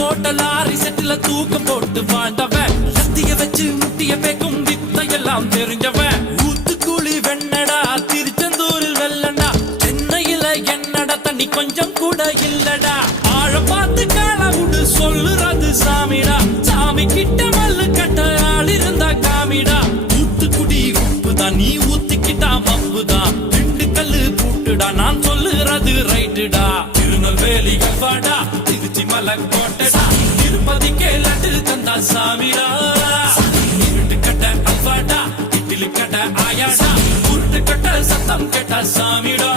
போட்ட லாரி செட்டுல தூக்கம் போட்டு வாழ்ந்தவன் சத்திய வச்சு முட்டிய பேக்கும் வித்தையெல்லாம் தெரிஞ்சவன் ஊத்துக்குழி வெண்ணடா திருச்செந்தூரில் வெள்ளடா சென்னையில என்னடா தண்ணி கொஞ்சம் கூட இல்லடா ஆழ பார்த்து காலவுடு சொல்லுறது சாமிடா சாமி கிட்ட மல்லு கட்ட ஆள் இருந்தா காமிடா ஊத்துக்குடி உப்புதான் நீ ஊத்திக்கிட்டா மப்புதான் ரெண்டு கல்லு பூட்டுடா நான் சொல்லுறது ரைட்டுடா திருநெல்வேலி வாடா திருச்சி மலை கோட்டடா திருப்பதிக்கே லட்டு தந்தா சாமிடா இருட்டு கட்ட அல்வாடா இட்லி கட்ட ஆயாடா உருட்டு கட்ட சத்தம் கேட்டா சாமிடா